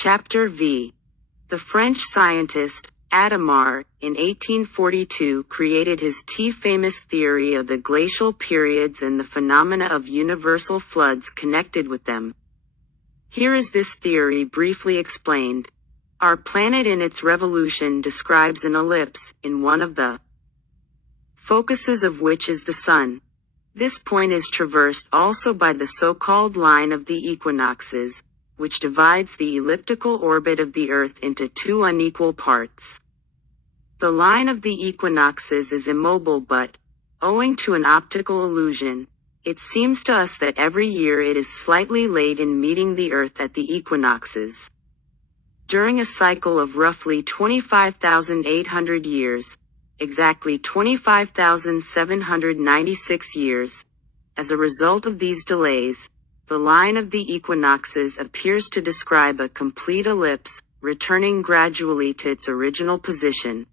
Chapter V. The French scientist, Adamar, in 1842 created his famous theory of the glacial periods and the phenomena of universal floods connected with them. Here is this theory briefly explained. Our planet in its revolution describes an ellipse, in one of the focuses of which is the Sun. This point is traversed also by the so-called line of the equinoxes, which divides the elliptical orbit of the Earth into two unequal parts. The line of the equinoxes is immobile but, owing to an optical illusion, it seems to us that every year it is slightly late in meeting the Earth at the equinoxes. During a cycle of roughly 25,800 years, exactly 25,796 years, as a result of these delays, the line of the equinoxes appears to describe a complete ellipse, returning gradually to its original position.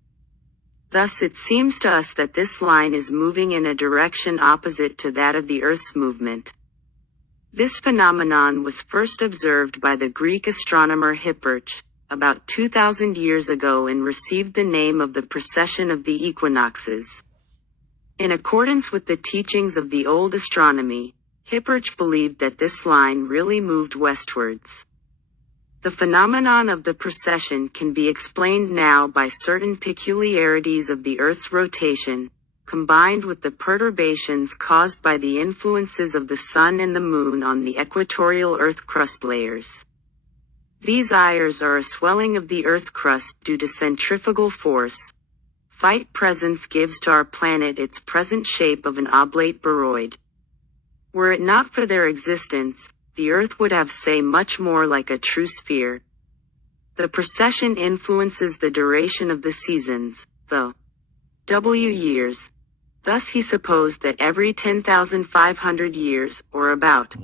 Thus it seems to us that this line is moving in a direction opposite to that of the Earth's movement. This phenomenon was first observed by the Greek astronomer Hipparch, about 2,000 years ago, and received the name of the precession of the equinoxes. In accordance with the teachings of the old astronomy, Hipparch believed that this line really moved westwards. The phenomenon of the precession can be explained now by certain peculiarities of the Earth's rotation, combined with the perturbations caused by the influences of the Sun and the Moon on the equatorial Earth crust layers. These layers are a swelling of the Earth crust due to centrifugal force. Phyte presence gives to our planet its present shape of an oblate boroid. Were it not for their existence, the Earth would have much more like a true sphere. The precession influences the duration of the seasons, the W years. Thus he supposed that every 10,500 years, or about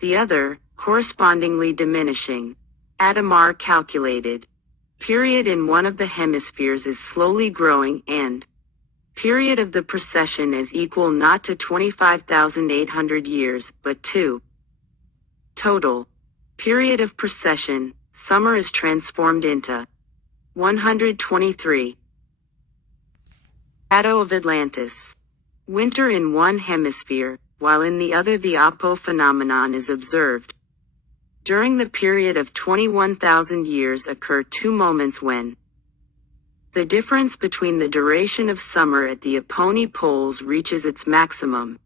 the other, correspondingly diminishing, Adamar calculated, period in one of the hemispheres is slowly growing and period of the precession is equal not to 25,800 years, but to total period of precession. Summer is transformed into 123. Shadow of Atlantis. Winter in one hemisphere, while in the other the Apo phenomenon is observed. During the period of 21,000 years occur two moments when the difference between the duration of summer at the opposing poles reaches its maximum.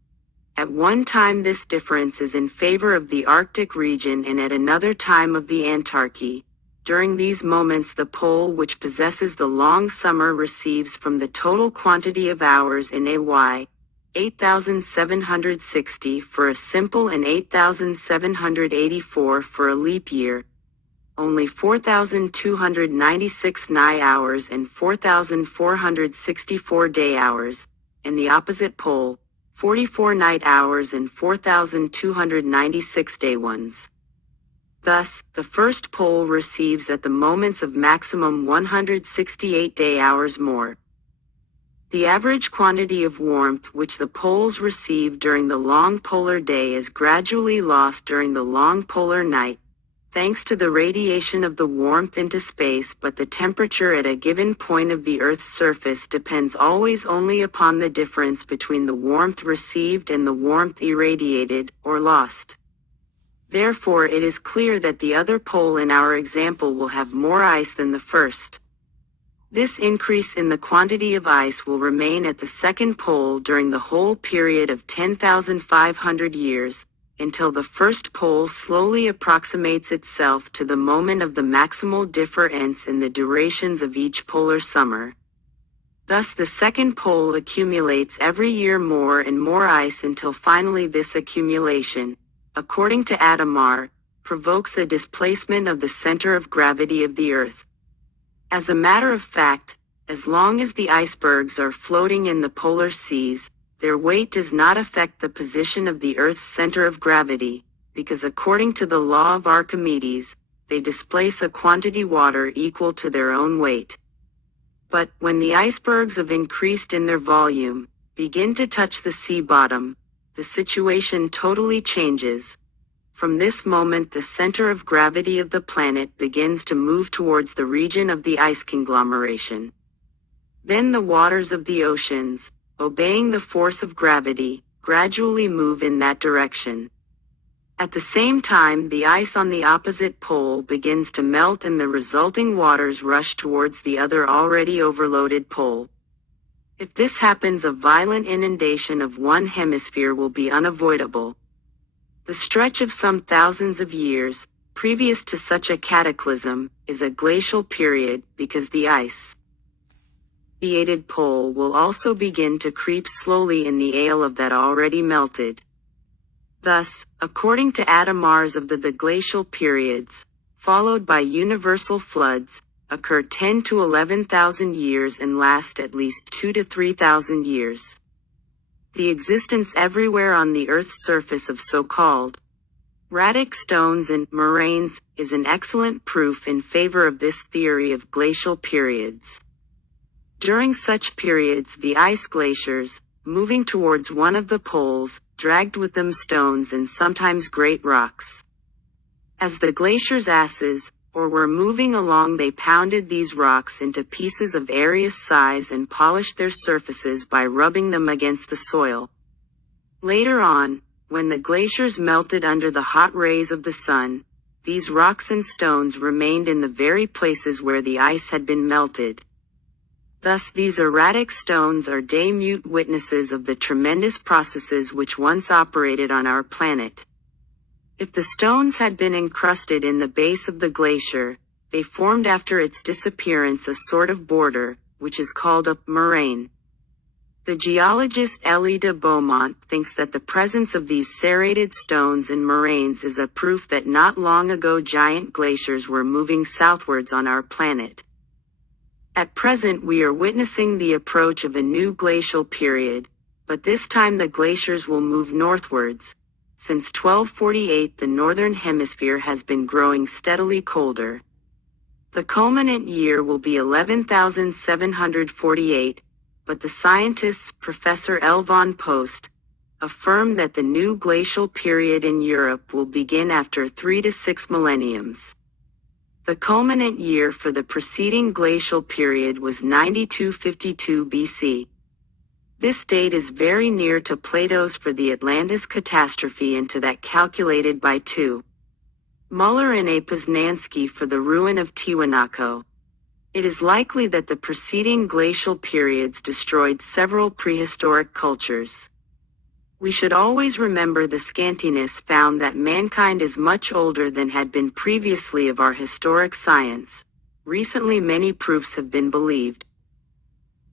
At one time this difference is in favor of the Arctic region and at another time of the Antarctic. During these moments the pole which possesses the long summer receives from the total quantity of hours in AY, 8,760 for a simple and 8,784 for a leap year, only 4,296 night hours and 4,464 day hours, and the opposite pole, 44 night hours and 4,296 day ones. Thus, the first pole receives at the moments of maximum 168 day hours more. The average quantity of warmth which the poles receive during the long polar day is gradually lost during the long polar night, thanks to the radiation of the warmth into space, but the temperature at a given point of the Earth's surface depends always only upon the difference between the warmth received and the warmth irradiated, or lost. Therefore it is clear that the other pole in our example will have more ice than the first. This increase in the quantity of ice will remain at the second pole during the whole period of 10,500 years, until the first pole slowly approximates itself to the moment of the maximal difference in the durations of each polar summer. Thus the second pole accumulates every year more and more ice until finally this accumulation, according to Adamar, provokes a displacement of the center of gravity of the Earth. As a matter of fact, as long as the icebergs are floating in the polar seas, their weight does not affect the position of the Earth's center of gravity, because according to the law of Archimedes, they displace a quantity water equal to their own weight. But, when the icebergs have increased in their volume, begin to touch the sea bottom, the situation totally changes. From this moment the center of gravity of the planet begins to move towards the region of the ice conglomeration. Then the waters of the oceans, obeying the force of gravity, gradually move in that direction. At the same time, the ice on the opposite pole begins to melt and the resulting waters rush towards the other already overloaded pole. If this happens, a violent inundation of one hemisphere will be unavoidable. The stretch of some thousands of years, previous to such a cataclysm, is a glacial period because the ice-created pole will also begin to creep slowly in the ale of that already melted. Thus, according to Atomars of the glacial periods, followed by universal floods, occur 10 to 11,000 years and last at least 2 to 3,000 years. The existence everywhere on the Earth's surface of so-called radic stones and moraines is an excellent proof in favor of this theory of glacial periods. During such periods, the ice glaciers, moving towards one of the poles, dragged with them stones and sometimes great rocks. As the glaciers' asses, or were moving along, they pounded these rocks into pieces of various size and polished their surfaces by rubbing them against the soil. Later on, when the glaciers melted under the hot rays of the sun, these rocks and stones remained in the very places where the ice had been melted. Thus these erratic stones are mute witnesses of the tremendous processes which once operated on our planet. If the stones had been encrusted in the base of the glacier, they formed after its disappearance a sort of border, which is called a moraine. The geologist Elie de Beaumont thinks that the presence of these serrated stones in moraines is a proof that not long ago giant glaciers were moving southwards on our planet. At present we are witnessing the approach of a new glacial period, but this time the glaciers will move northwards. Since 1248 the northern hemisphere has been growing steadily colder. The culminant year will be 11,748, but the scientists Professor L. von Post affirm that the new glacial period in Europe will begin after 3 to 6 millenniums. The culminant year for the preceding glacial period was 9252 BC. This date is very near to Plato's for the Atlantis catastrophe and to that calculated by 2. Muller and A. Poznański for the ruin of Tiwanaku. It is likely that the preceding glacial periods destroyed several prehistoric cultures. We should always remember the scantiness found that mankind is much older than had been previously of our historic science. Recently many proofs have been believed.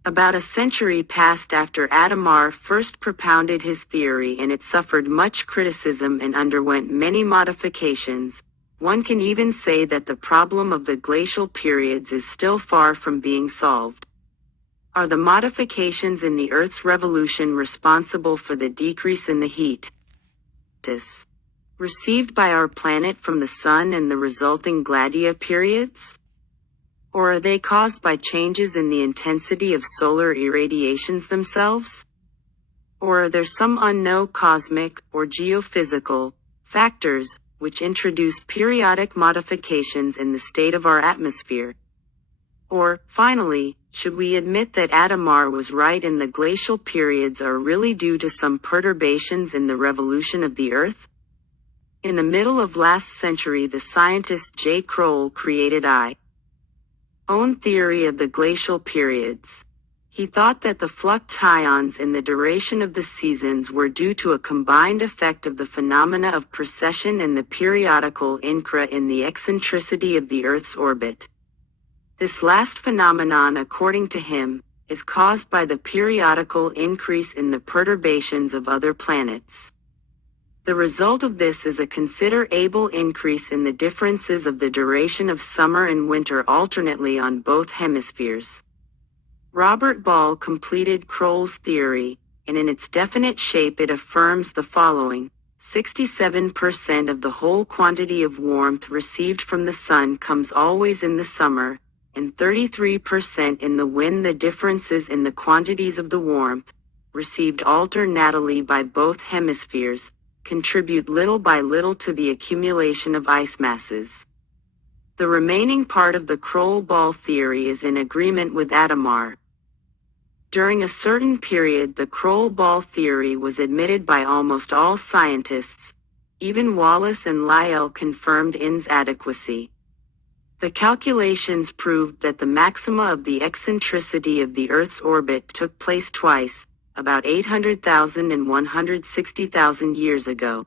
About a century passed after Atomar first propounded his theory, and it suffered much criticism and underwent many modifications. One can even say that the problem of the glacial periods is still far from being solved. Are the modifications in the Earth's revolution responsible for the decrease in the heat received by our planet from the sun and the resulting glacial periods? Or are they caused by changes in the intensity of solar irradiations themselves? Or are there some unknown cosmic or geophysical factors which introduce periodic modifications in the state of our atmosphere? Or, finally, should we admit that Atomar was right and the glacial periods are really due to some perturbations in the revolution of the Earth? In the middle of last century, the scientist J. Kroll created own theory of the glacial periods. He thought that the fluctuations in the duration of the seasons were due to a combined effect of the phenomena of precession and the periodical increase in the eccentricity of the Earth's orbit. This last phenomenon, according to him, is caused by the periodical increase in the perturbations of other planets. The result of this is a considerable increase in the differences of the duration of summer and winter alternately on both hemispheres. Robert Ball completed Kroll's theory, and in its definite shape it affirms the following: 67% of the whole quantity of warmth received from the sun comes always in the summer, and 33% in the winter. The differences in the quantities of the warmth received alternately by both hemispheres contribute little by little to the accumulation of ice masses. The remaining part of the Kroll ball theory is in agreement with Adamar. During a certain period, the Kroll ball theory was admitted by almost all scientists. Even Wallace and Lyell confirmed its adequacy. The calculations proved that the maxima of the eccentricity of the Earth's orbit took place twice, about 800,000 and 160,000 years ago.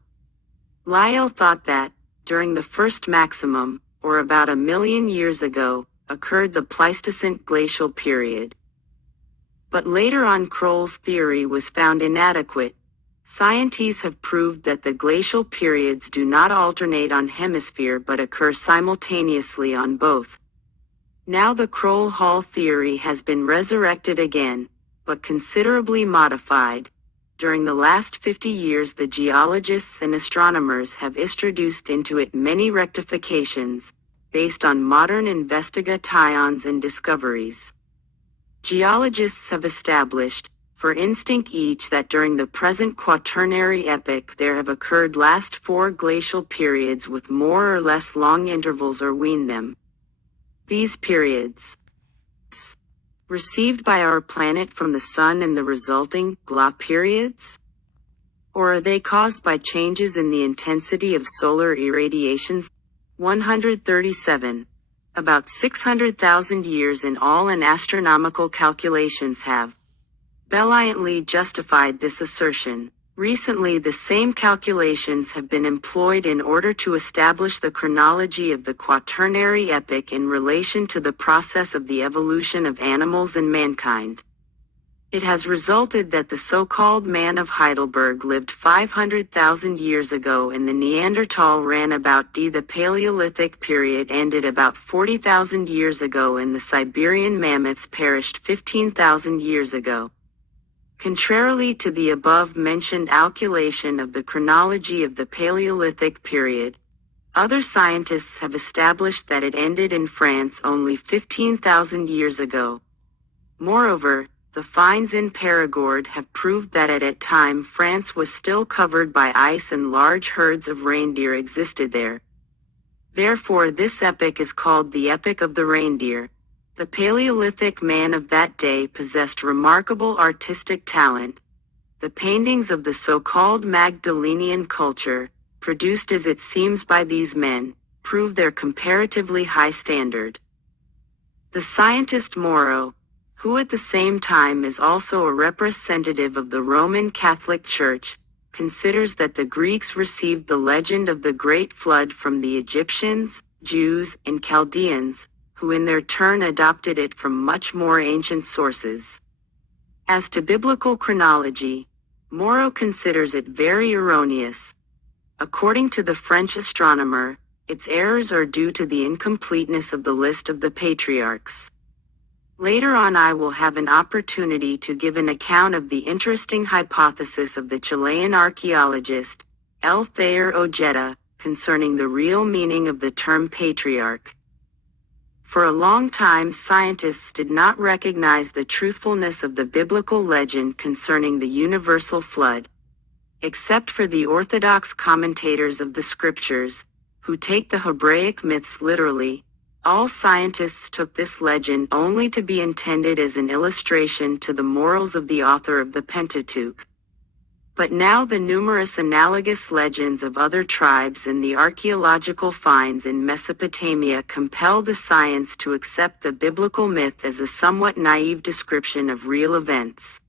Lyell thought that, during the first maximum, or about 1,000,000 years ago, occurred the Pleistocene glacial period. But later on Kroll's theory was found inadequate. Scientists have proved that the glacial periods do not alternate on hemisphere but occur simultaneously on both. Now the Kroll-Hall theory has been resurrected again, but considerably modified. During the last 50 years the geologists and astronomers have introduced into it many rectifications, based on modern investigations and discoveries. Geologists have established, for instance each that during the present Quaternary epoch there have occurred last 4 glacial periods with more or less long intervals between them. These periods, received by our planet from the Sun and the resulting GLA periods? Or are they caused by changes in the intensity of solar irradiations? 137. About 600,000 years in all, and astronomical calculations have valiantly justified this assertion. Recently the same calculations have been employed in order to establish the chronology of the Quaternary epoch in relation to the process of the evolution of animals and mankind. It has resulted that the so-called man of Heidelberg lived 500,000 years ago and the Neanderthal ran about d. The Paleolithic period ended about 40,000 years ago and the Siberian mammoths perished 15,000 years ago. Contrarily to the above-mentioned calculation of the chronology of the Paleolithic period, other scientists have established that it ended in France only 15,000 years ago. Moreover, the finds in Périgord have proved that at that time France was still covered by ice and large herds of reindeer existed there. Therefore this epoch is called the Epoch of the Reindeer. The Paleolithic man of that day possessed remarkable artistic talent. The paintings of the so-called Magdalenian culture, produced as it seems by these men, prove their comparatively high standard. The scientist Moreau, who at the same time is also a representative of the Roman Catholic Church, considers that the Greeks received the legend of the Great Flood from the Egyptians, Jews, and Chaldeans, who in their turn adopted it from much more ancient sources. As to biblical chronology, Moreau considers it very erroneous. According to the French astronomer, its errors are due to the incompleteness of the list of the patriarchs. Later on I will have an opportunity to give an account of the interesting hypothesis of the Chilean archaeologist, L. Thayer Ojeda, concerning the real meaning of the term patriarch. For a long time scientists did not recognize the truthfulness of the biblical legend concerning the universal flood. Except for the Orthodox commentators of the scriptures, who take the Hebraic myths literally, all scientists took this legend only to be intended as an illustration to the morals of the author of the Pentateuch. But now the numerous analogous legends of other tribes and the archaeological finds in Mesopotamia compel the science to accept the biblical myth as a somewhat naive description of real events.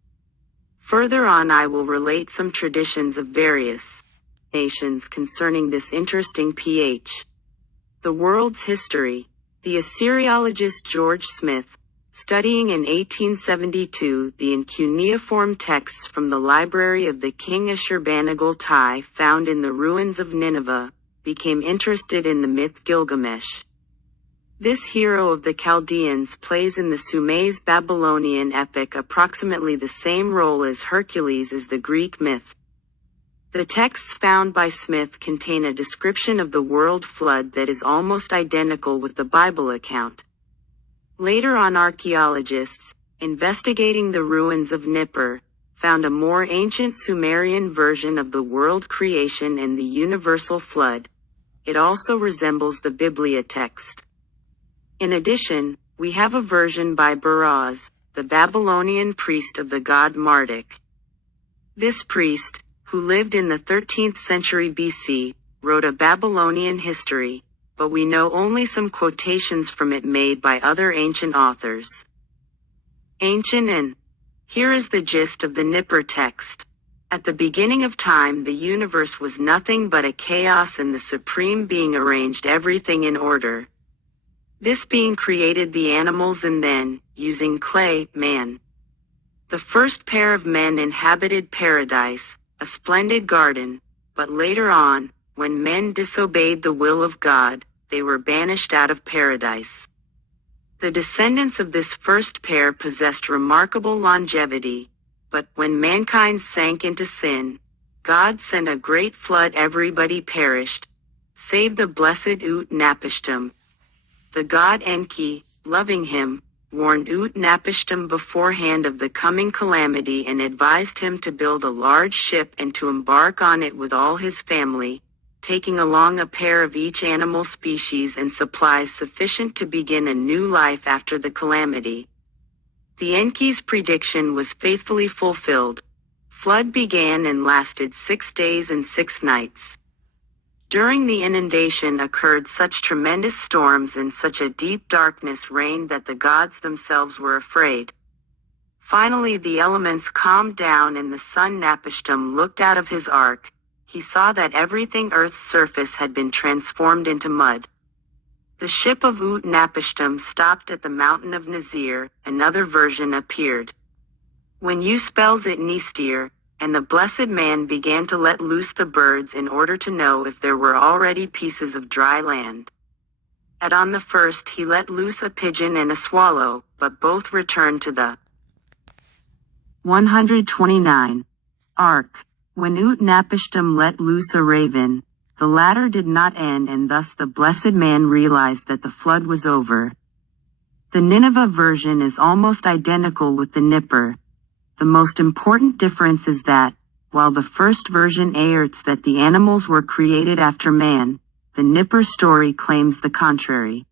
Further on I will relate some traditions of various nations concerning this interesting PH. The world's history. The Assyriologist George Smith, studying in 1872 the cuneiform texts from the library of the king Ashurbanipal found in the ruins of Nineveh, became interested in the myth Gilgamesh. This hero of the Chaldeans plays in the Sume's Babylonian epic approximately the same role as Hercules is the Greek myth. The texts found by Smith contain a description of the world flood that is almost identical with the Bible account. Later on archaeologists, investigating the ruins of Nippur, found a more ancient Sumerian version of the world creation and the universal flood. It also resembles the Biblia text. In addition, we have a version by Baraz, the Babylonian priest of the god Marduk. This priest, who lived in the 13th century BC, wrote a Babylonian history, but we know only some quotations from it made by other ancient authors. Ancient and here is the gist of the Nippur text. At the beginning of time, the universe was nothing but a chaos, and the Supreme Being arranged everything in order. This being created the animals and then, using clay, man. The first pair of men inhabited paradise, a splendid garden, but later on, when men disobeyed the will of God, they were banished out of paradise. The descendants of this first pair possessed remarkable longevity, but when mankind sank into sin, God sent a great flood. Everybody perished, save the blessed Ut-Napishtim. The god Enki, loving him, warned Ut-Napishtim beforehand of the coming calamity and advised him to build a large ship and to embark on it with all his family, taking along a pair of each animal species and supplies sufficient to begin a new life after the calamity. The Enki's prediction was faithfully fulfilled. Flood began and lasted 6 days and 6 nights. During the inundation occurred such tremendous storms and such a deep darkness reigned that the gods themselves were afraid. Finally the elements calmed down and the son Napishtim looked out of his ark. He saw that everything Earth's surface had been transformed into mud. The ship of Ut-Napishtim stopped at the mountain of Nazir. Another version appeared. When you spells it Nistir, and the blessed man began to let loose the birds in order to know if there were already pieces of dry land. And on the first he let loose a pigeon and a swallow, but both returned to the 129 ark. When Ut-Napishtim let loose a raven, the latter did not end, and thus the blessed man realized that the flood was over. The Nineveh version is almost identical with the Nippur. The most important difference is that, while the first version asserts that the animals were created after man, the Nippur story claims the contrary.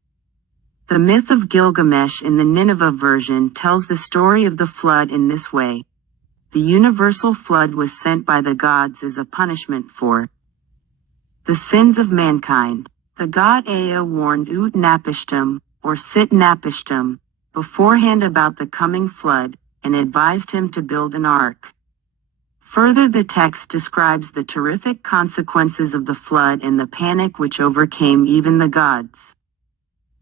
The myth of Gilgamesh in the Nineveh version tells the story of the flood in this way. The universal flood was sent by the gods as a punishment for the sins of mankind. The god Ea warned Ut-Napishtim, or Sit-Napishtim, beforehand about the coming flood, and advised him to build an ark. Further, the text describes the terrific consequences of the flood and the panic which overcame even the gods.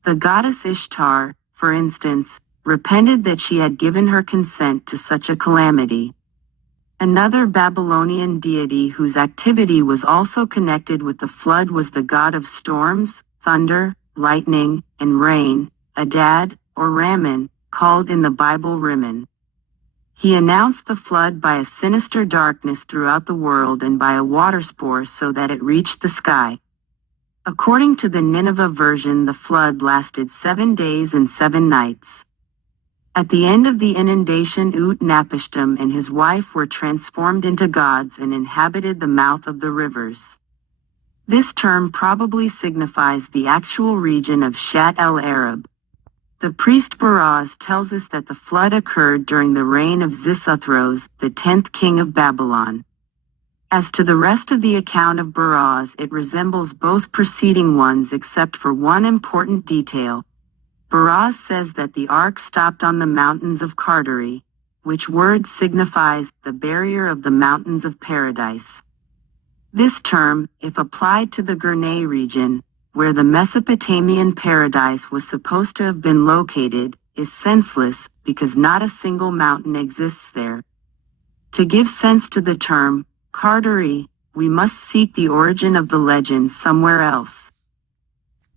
The goddess Ishtar, for instance, repented that she had given her consent to such a calamity. Another Babylonian deity whose activity was also connected with the flood was the god of storms, thunder, lightning, and rain, Adad, or Raman, called in the Bible Rimmon. He announced the flood by a sinister darkness throughout the world and by a waterspour so that it reached the sky. According to the Nineveh version, the flood lasted 7 days and 7 nights. At the end of the inundation, Ut-Napishtim and his wife were transformed into gods and inhabited the mouth of the rivers. This term probably signifies the actual region of Shat el-Arab. The priest Baraz tells us that the flood occurred during the reign of Xisuthros, the 10th king of Babylon. As to the rest of the account of Baraz, it resembles both preceding ones except for one important detail. Baraz says that the ark stopped on the mountains of Cartari, which word signifies the barrier of the mountains of paradise. This term, if applied to the Gurney region, where the Mesopotamian paradise was supposed to have been located, is senseless because not a single mountain exists there. To give sense to the term, Cartari, we must seek the origin of the legend somewhere else.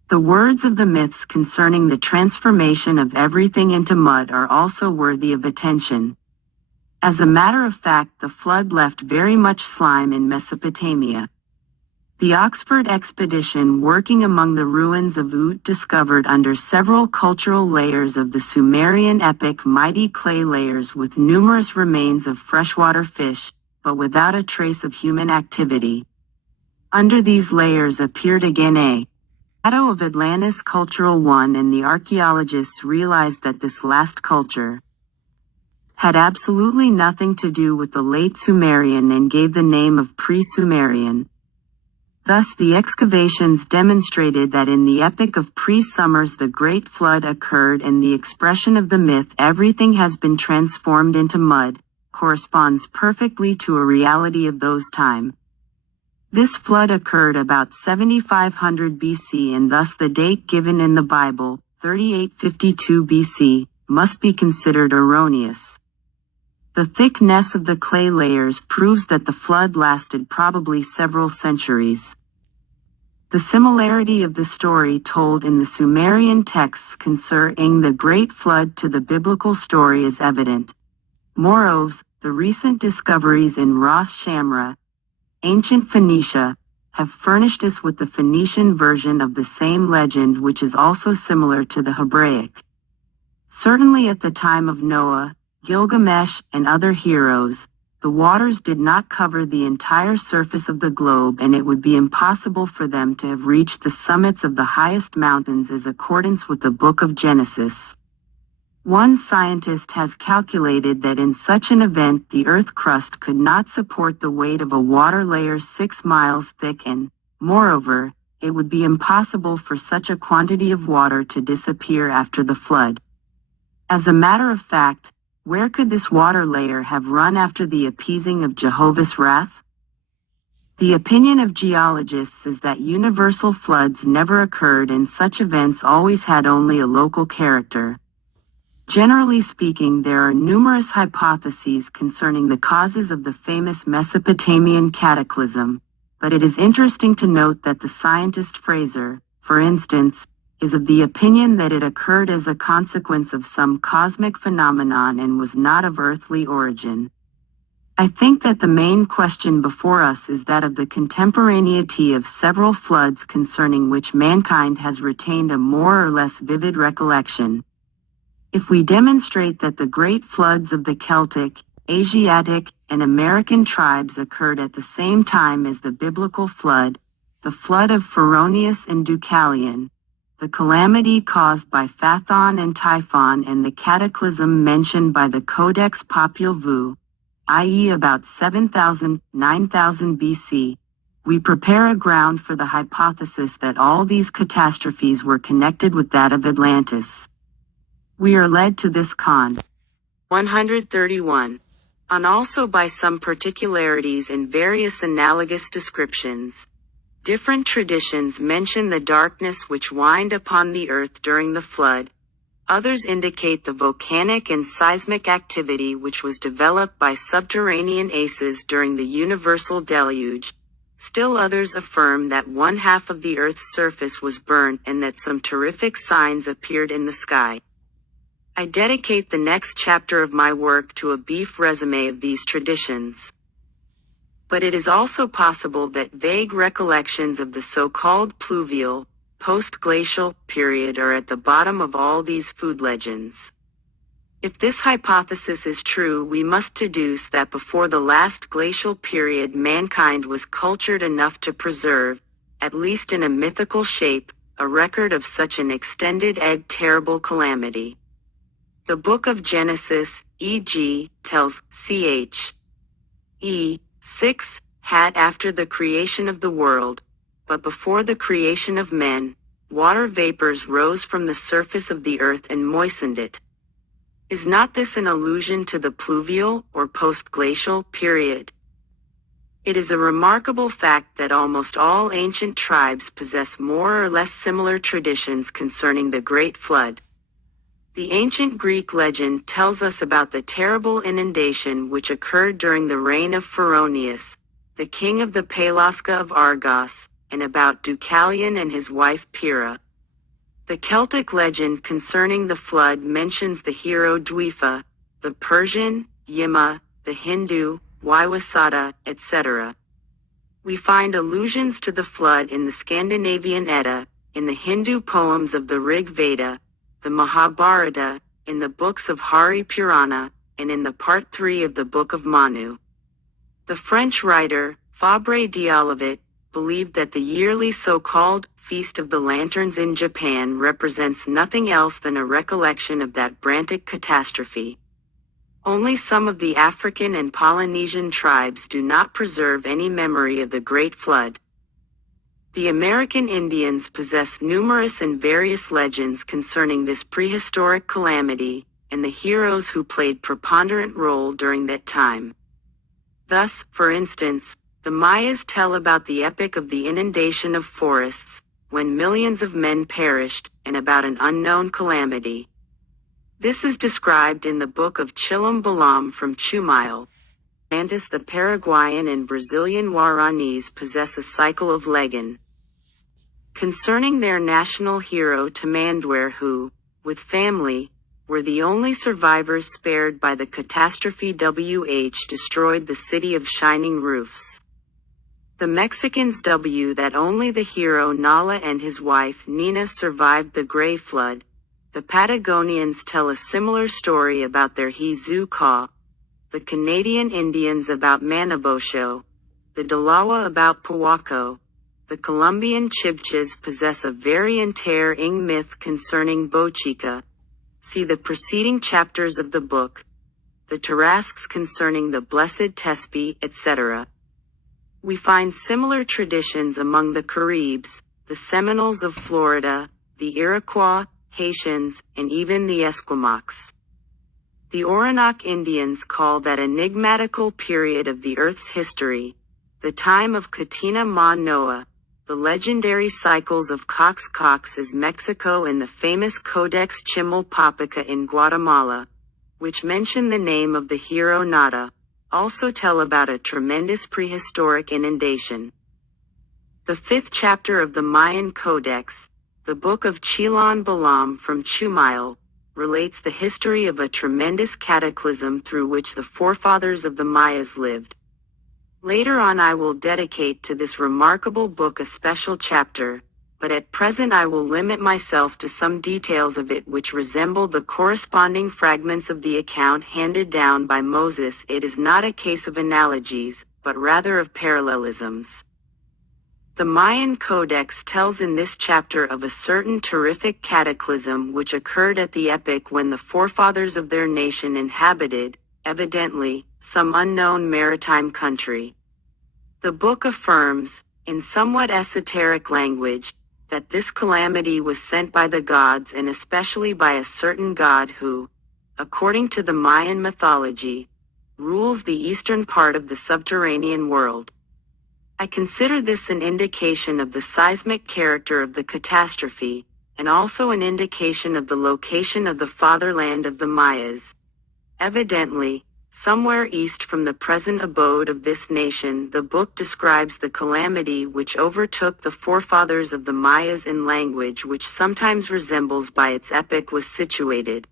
The words of the myths concerning the transformation of everything into mud are also worthy of attention. As a matter of fact, the flood left very much slime in Mesopotamia. The Oxford expedition, working among the ruins of Ut, discovered under several cultural layers of the Sumerian epic mighty clay layers with numerous remains of freshwater fish, but without a trace of human activity. Under these layers appeared again a shadow of Atlantis Cultural One, and the archaeologists realized that this last culture had absolutely nothing to do with the late Sumerian and gave the name of pre-Sumerian. Thus the excavations demonstrated that in the epic of pre-Summers the Great Flood occurred, and the expression of the myth "everything has been transformed into mud" corresponds perfectly to a reality of those times. This flood occurred about 7500 BC, and thus the date given in the Bible, 3852 BC, must be considered erroneous. The thickness of the clay layers proves that the flood lasted probably several centuries. The similarity of the story told in the Sumerian texts concerning the Great Flood to the biblical story is evident. Moreover, the recent discoveries in Ras Shamra, ancient Phoenicia, have furnished us with the Phoenician version of the same legend, which is also similar to the Hebraic. Certainly at the time of Noah, Gilgamesh, and other heroes, the waters did not cover the entire surface of the globe, and it would be impossible for them to have reached the summits of the highest mountains in accordance with the book of Genesis. One scientist has calculated that in such an event the earth crust could not support the weight of a water layer 6 miles thick, and, moreover, it would be impossible for such a quantity of water to disappear after the flood. As a matter of fact, where could this water layer have run after the appeasing of Jehovah's wrath? The opinion of geologists is that universal floods never occurred, and such events always had only a local character. Generally speaking, there are numerous hypotheses concerning the causes of the famous Mesopotamian cataclysm, but it is interesting to note that the scientist Fraser, for instance, is of the opinion that it occurred as a consequence of some cosmic phenomenon and was not of earthly origin. I think that the main question before us is that of the contemporaneity of several floods concerning which mankind has retained a more or less vivid recollection. If we demonstrate that the great floods of the Celtic, Asiatic, and American tribes occurred at the same time as the biblical flood, the flood of Pharonius and Deucalion, the calamity caused by Phaethon and Typhon, and the cataclysm mentioned by the Codex Popul Vuh, i.e. about 7000–9000 BC, we prepare a ground for the hypothesis that all these catastrophes were connected with that of Atlantis. We are led to this con. 131. On also by some particularities in various analogous descriptions. Different traditions mention the darkness which whined upon the earth during the flood. Others indicate the volcanic and seismic activity which was developed by subterranean aces during the universal deluge. Still others affirm that one half of the earth's surface was burnt and that some terrific signs appeared in the sky. I dedicate the next chapter of my work to a brief resume of these traditions. But it is also possible that vague recollections of the so-called pluvial, post-glacial period are at the bottom of all these food legends. If this hypothesis is true, we must deduce that before the last glacial period mankind was cultured enough to preserve, at least in a mythical shape, a record of such an extended and terrible calamity. The book of Genesis, e.g., tells ch. 6 had after the creation of the world, but before the creation of men, water vapors rose from the surface of the earth and moistened it. Is not this an allusion to the pluvial or post-glacial period? It is a remarkable fact that almost all ancient tribes possess more or less similar traditions concerning the Great Flood. The ancient Greek legend tells us about the terrible inundation which occurred during the reign of Pharonius, the king of the Pelasga of Argos, and about Deucalion and his wife Pyrrha. The Celtic legend concerning the flood mentions the hero Dwipa, the Persian, Yima, the Hindu, Waiwasata, etc. We find allusions to the flood in the Scandinavian Edda, in the Hindu poems of the Rig Veda, the Mahabharata, in the books of Hari Purana, and in the Part 3 of the Book of Manu. The French writer, Fabre d'Olivet, believed that the yearly so-called Feast of the Lanterns in Japan represents nothing else than a recollection of that frantic catastrophe. Only some of the African and Polynesian tribes do not preserve any memory of the Great Flood. The American Indians possess numerous and various legends concerning this prehistoric calamity, and the heroes who played preponderant role during that time. Thus, for instance, the Mayas tell about the epic of the inundation of forests, when millions of men perished, and about an unknown calamity. This is described in the book of Chilam Balam from Chumayel. Atlantis. The Paraguayan and Brazilian Guaranis possess a cycle of legend concerning their national hero Tamanduer who, with family, were the only survivors spared by the catastrophe which destroyed the city of shining roofs. The Mexicans that only the hero Nala and his wife Nina survived the Gray Flood. The Patagonians tell a similar story about their Hizuka, the Canadian Indians about Manabosho, the Dalawa about Pawaco. The Colombian Chibchas possess a very enterring myth concerning Bochica. See the preceding chapters of the book. The Tarasques concerning the Blessed Tespi, etc. We find similar traditions among the Caribs, the Seminoles of Florida, the Iroquois, Haitians, and even the Esquimaux. The Orinoco Indians call that enigmatical period of the Earth's history the time of Katina Ma Noa. The legendary cycles of Cox is Mexico and the famous Codex Chimalpopoca in Guatemala, which mention the name of the hero Nada, also tell about a tremendous prehistoric inundation. The 5th chapter of the Mayan Codex, the Book of Chilan Balam from Chumayel, relates the history of a tremendous cataclysm through which the forefathers of the Mayas lived. Later on I will dedicate to this remarkable book a special chapter, but at present I will limit myself to some details of it which resemble the corresponding fragments of the account handed down by Moses. It is not a case of analogies, but rather of parallelisms. The Mayan Codex tells in this chapter of a certain terrific cataclysm which occurred at the epoch when the forefathers of their nation inhabited, evidently, some unknown maritime country. The book affirms, in somewhat esoteric language, that this calamity was sent by the gods and especially by a certain god who, according to the Mayan mythology, rules the eastern part of the subterranean world. I consider this an indication of the seismic character of the catastrophe, and also an indication of the location of the fatherland of the Mayas. Evidently, somewhere east from the present abode of this nation, the book describes the calamity which overtook the forefathers of the Mayas in language which sometimes resembles by its epoch was situated.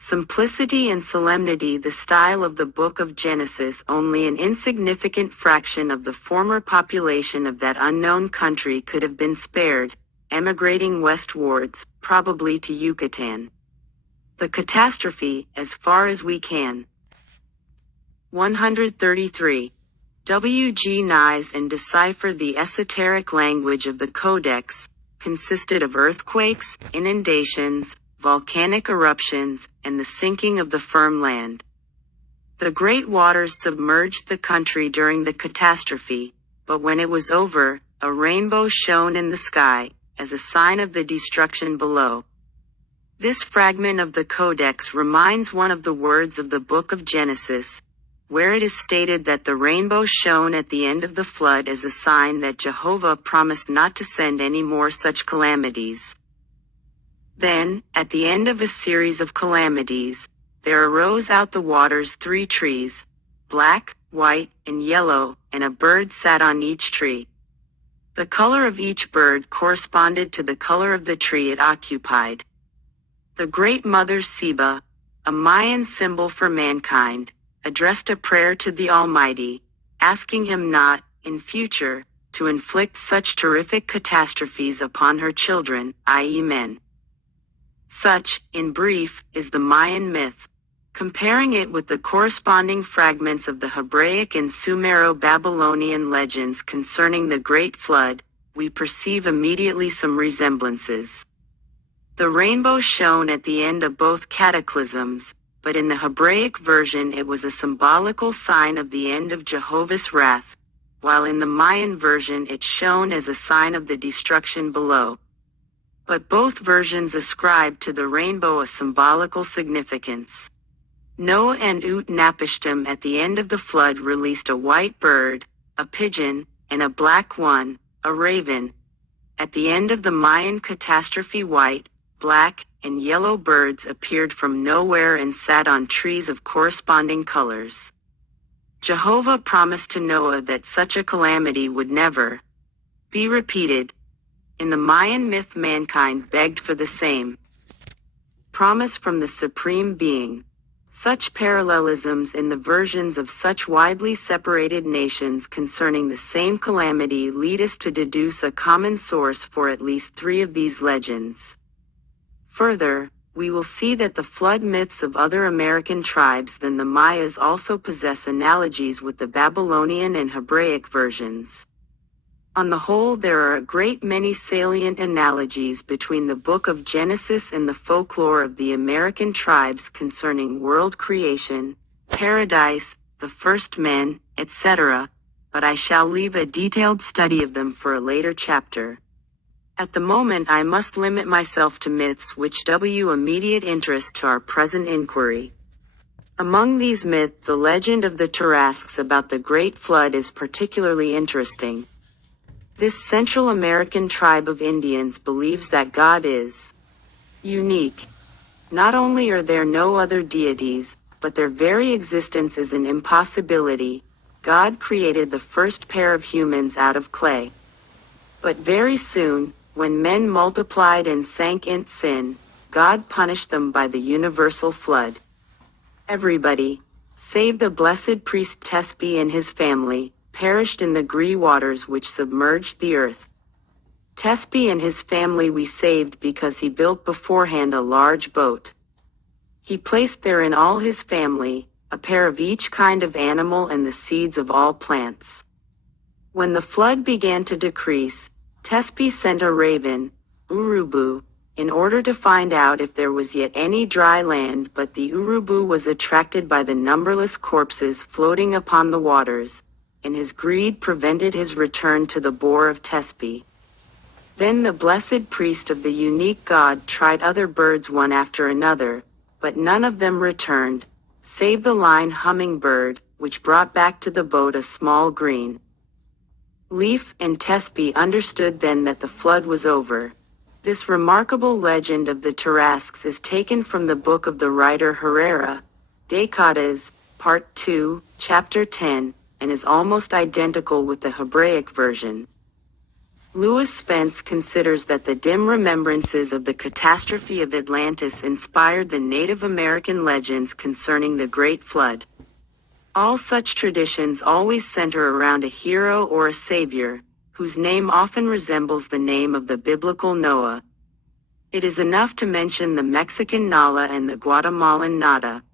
Simplicity and solemnity. The style of the book of Genesis. Only an insignificant fraction of the former population of that unknown country could have been spared, emigrating westwards, probably to Yucatan. The catastrophe, as far as we can. 133. W.G. Nyes and decipher the esoteric language of the Codex, consisted of earthquakes, inundations, volcanic eruptions, and the sinking of the firm land. The great waters submerged the country during the catastrophe, but when it was over, a rainbow shone in the sky, as a sign of the destruction below. This fragment of the Codex reminds one of the words of the book of Genesis, where it is stated that the rainbow shone at the end of the flood as a sign that Jehovah promised not to send any more such calamities. Then, at the end of a series of calamities, there arose out the waters 3 trees, black, white, and yellow, and a bird sat on each tree. The color of each bird corresponded to the color of the tree it occupied. The Great Mother Seba, a Mayan symbol for mankind, addressed a prayer to the Almighty, asking him not, in future, to inflict such terrific catastrophes upon her children, i.e. men. Such, in brief, is the Mayan myth. Comparing it with the corresponding fragments of the Hebraic and Sumero-Babylonian legends concerning the Great Flood, we perceive immediately some resemblances. The rainbow shone at the end of both cataclysms, but in the Hebraic version it was a symbolical sign of the end of Jehovah's wrath, while in the Mayan version it shone as a sign of the destruction below. But both versions ascribe to the rainbow a symbolical significance. Noah and Utnapishtim at the end of the flood released a white bird, a pigeon, and a black one, a raven. At the end of the Mayan catastrophe, white, black, and yellow birds appeared from nowhere and sat on trees of corresponding colors. Jehovah promised to Noah that such a calamity would never be repeated. In the Mayan myth, mankind begged for the same promise from the Supreme Being. Such parallelisms in the versions of such widely separated nations concerning the same calamity lead us to deduce a common source for at least three of these legends. Further, we will see that the flood myths of other American tribes than the Mayas also possess analogies with the Babylonian and Hebraic versions. On the whole, there are a great many salient analogies between the Book of Genesis and the folklore of the American tribes concerning world creation, paradise, the first men, etc., but I shall leave a detailed study of them for a later chapter. At the moment I must limit myself to myths which w immediate interest to our present inquiry. Among these myths, the legend of the Tarasques about the Great Flood is particularly interesting. This Central American tribe of Indians believes that God is unique. Not only are there no other deities, but their very existence is an impossibility. God created the first pair of humans out of clay. But very soon, when men multiplied and sank in sin, God punished them by the universal flood. Everybody, save the blessed priest Tespi and his family, perished in the Gree waters which submerged the earth. Tespi and his family we saved because he built beforehand a large boat. He placed therein all his family, a pair of each kind of animal and the seeds of all plants. When the flood began to decrease, Tespi sent a raven, Urubu, in order to find out if there was yet any dry land, but the Urubu was attracted by the numberless corpses floating upon the waters, and his greed prevented his return to the boar of Tespi. Then the blessed priest of the unique God tried other birds one after another, but none of them returned, save the line hummingbird, which brought back to the boat a small green leaf, and Tespi understood then that the flood was over. This remarkable legend of the Tarasques is taken from the book of the writer Herrera, Décadas, Part 2, Chapter 10, and is almost identical with the Hebraic version. Lewis Spence considers that the dim remembrances of the catastrophe of Atlantis inspired the Native American legends concerning the Great Flood. All such traditions always center around a hero or a savior, whose name often resembles the name of the biblical Noah. It is enough to mention the Mexican Nala and the Guatemalan Nada.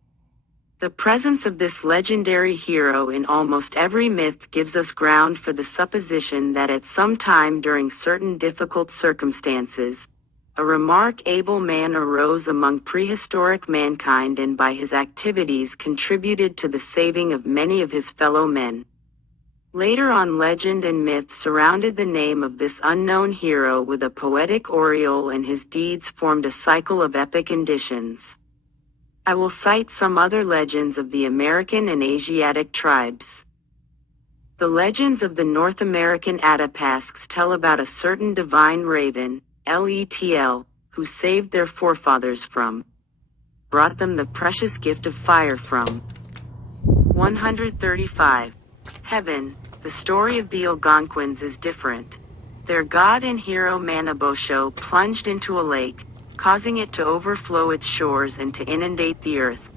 The presence of this legendary hero in almost every myth gives us ground for the supposition that at some time during certain difficult circumstances, a remarkable man arose among prehistoric mankind and by his activities contributed to the saving of many of his fellow men. Later on, legend and myth surrounded the name of this unknown hero with a poetic aureole, and his deeds formed a cycle of epic editions. I will cite some other legends of the American and Asiatic tribes. The legends of the North American Atapasques tell about a certain divine raven, Letl, who saved their forefathers from, brought them the precious gift of fire from. 135. Heaven. The story of the Algonquins is different. Their god and hero Manabosho plunged into a lake, causing it to overflow its shores and to inundate the earth.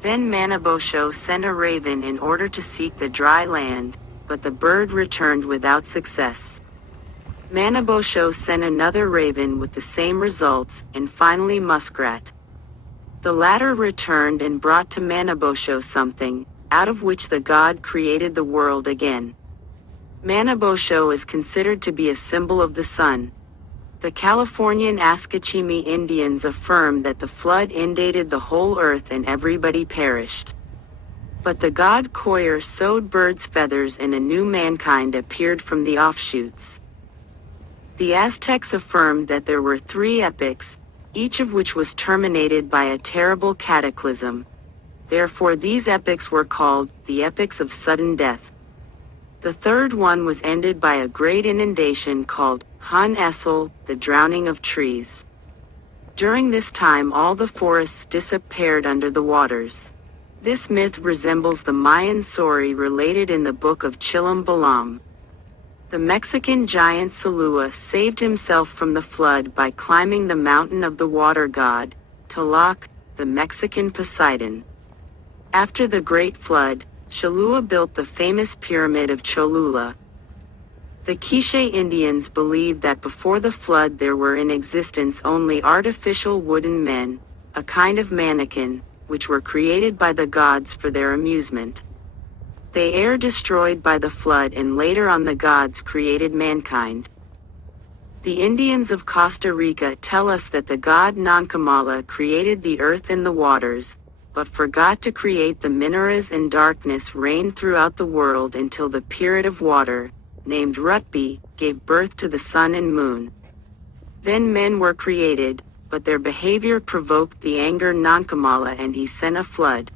Then Manabosho sent a raven in order to seek the dry land, but the bird returned without success. Manabosho sent another raven with the same results, and finally muskrat. The latter returned and brought to Manabosho something, out of which the god created the world again. Manabosho is considered to be a symbol of the sun. The Californian Ascachimi Indians affirm that the flood inundated the whole earth and everybody perished. But the god Koyer sewed birds' feathers and a new mankind appeared from the offshoots. The Aztecs affirmed that there were 3 epochs, each of which was terminated by a terrible cataclysm. Therefore these epochs were called the epochs of sudden death. The third one was ended by a great inundation called Han Essel, the drowning of trees. During this time all the forests disappeared under the waters. This myth resembles the Mayan story related in the book of Chilam Balam. The Mexican giant Salua saved himself from the flood by climbing the mountain of the water god, Tlac, the Mexican Poseidon. After the Great Flood, Cholula built the famous pyramid of Cholula. The Quiche Indians believed that before the flood there were in existence only artificial wooden men, a kind of mannequin, which were created by the gods for their amusement. They were destroyed by the flood and later on the gods created mankind. The Indians of Costa Rica tell us that the god Nankamala created the earth and the waters, but forgot to create the minerals, and darkness reigned throughout the world until the period of water, named Rutby, gave birth to the sun and moon. Then men were created, but their behavior provoked the anger Nankamala and he sent a flood.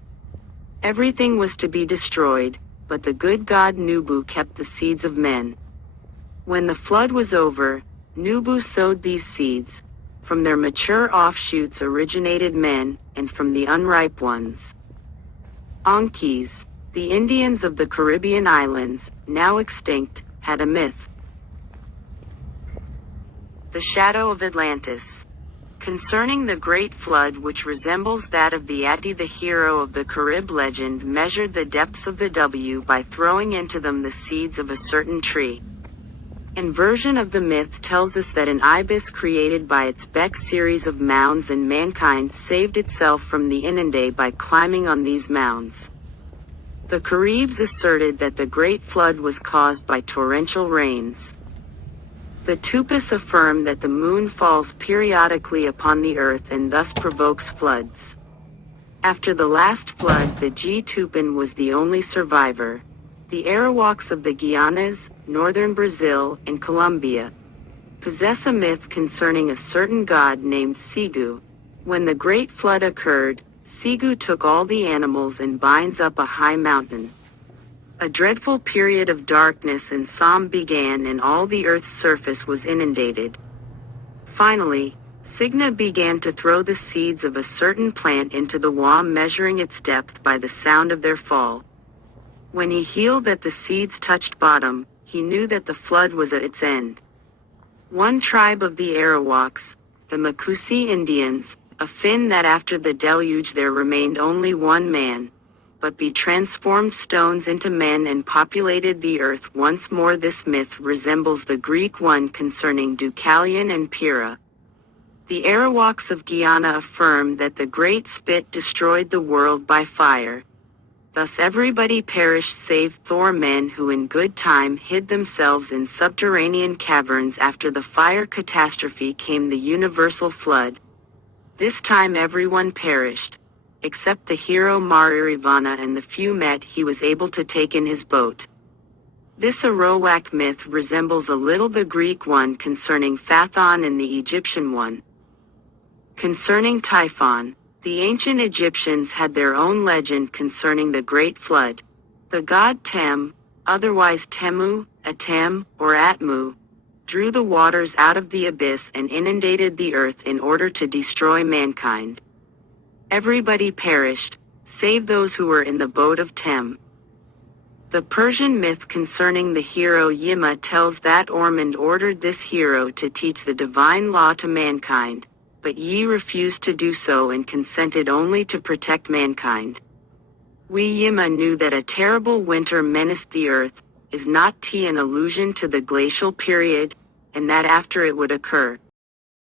Everything was to be destroyed, but the good god Nubu kept the seeds of men. When the flood was over, Nubu sowed these seeds. From their mature offshoots originated men, and from the unripe ones. Anquis, the Indians of the Caribbean islands, now extinct, had a myth. The Shadow of Atlantis. Concerning the great flood, which resembles that of the Ati, the hero of the Carib legend measured the depths of the W by throwing into them the seeds of a certain tree. An version of the myth tells us that an ibis created by its Beck series of mounds and mankind saved itself from the inundation by climbing on these mounds. The Caribs asserted that the Great Flood was caused by torrential rains. The Tupis affirm that the moon falls periodically upon the earth and thus provokes floods. After the last flood, the G. Tupin was the only survivor. The Arawaks of the Guianas, northern Brazil, and Colombia possess a myth concerning a certain god named Sigu. When the Great Flood occurred, Sigu took all the animals and binds up a high mountain. A dreadful period of darkness and psalm began and all the earth's surface was inundated. Finally, Signa began to throw the seeds of a certain plant into the Wa, measuring its depth by the sound of their fall. When he healed that the seeds touched bottom, he knew that the flood was at its end. One tribe of the Arawaks, the Makusi Indians, affirm that after the deluge there remained only one man, but be transformed stones into men and populated the earth once more. This myth resembles the Greek one concerning Deucalion and Pyrrha. The Arawaks of Guyana affirm that the Great Spit destroyed the world by fire. Thus everybody perished save Thor, men who in good time hid themselves in subterranean caverns. After the fire catastrophe came the universal flood. This time everyone perished, except the hero Maririvana and the few met he was able to take in his boat. This Arawak myth resembles a little the Greek one concerning Phaethon and the Egyptian one. Concerning Typhon, the ancient Egyptians had their own legend concerning the Great Flood. The god Tem, otherwise Temu, Atem, or Atmu, drew the waters out of the abyss and inundated the earth in order to destroy mankind. Everybody perished, save those who were in the boat of Tem. The Persian myth concerning the hero Yima tells that Ormond ordered this hero to teach the divine law to mankind, but Yi refused to do so and consented only to protect mankind. Yima knew that a terrible winter menaced the earth, is not T an allusion to the glacial period, and that after it would occur,